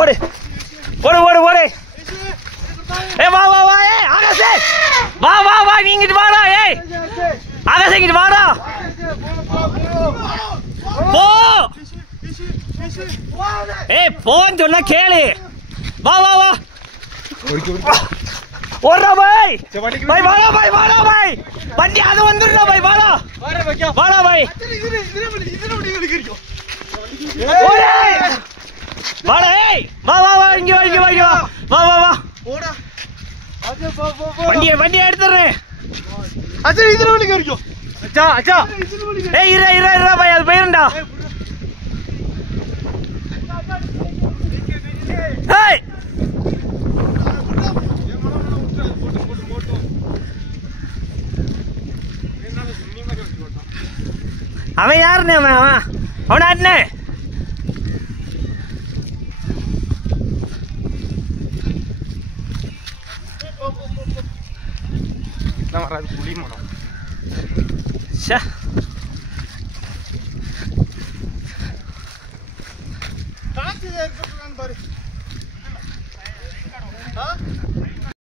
ஓடு ஓடு ஓடு ஓடு. ஏ வா வா வா. ஏ ஆகாஷ் வா வா வா. நீ இங்கிட்டு வாடா. ஏய் ஆகாஷ் இங்கிட்டு வாடா. போ. ஏய் போன்னு சொன்னா கேளு. வா வா வா. ஓடுறா பாய். பாய் வாடா பாய் வாடா பாய். வண்டி அது வந்துடுறா பாய் வாடா. வாடா பாய். வாடா. ஏய் வா வா வா. இங்க வா இங்க வா இங்க வா. வா வா வா. வண்டியை எடுத்துறேன். அச்சா இதுல வலிக்கு வரைக்கும். அச்சா அச்சா. ஏய் இரு இரு இரு பாய் அது போயிருண்டா. ஏய் அவன் யாருண்ணே? அவன் ஆட்டுனே. பாரு.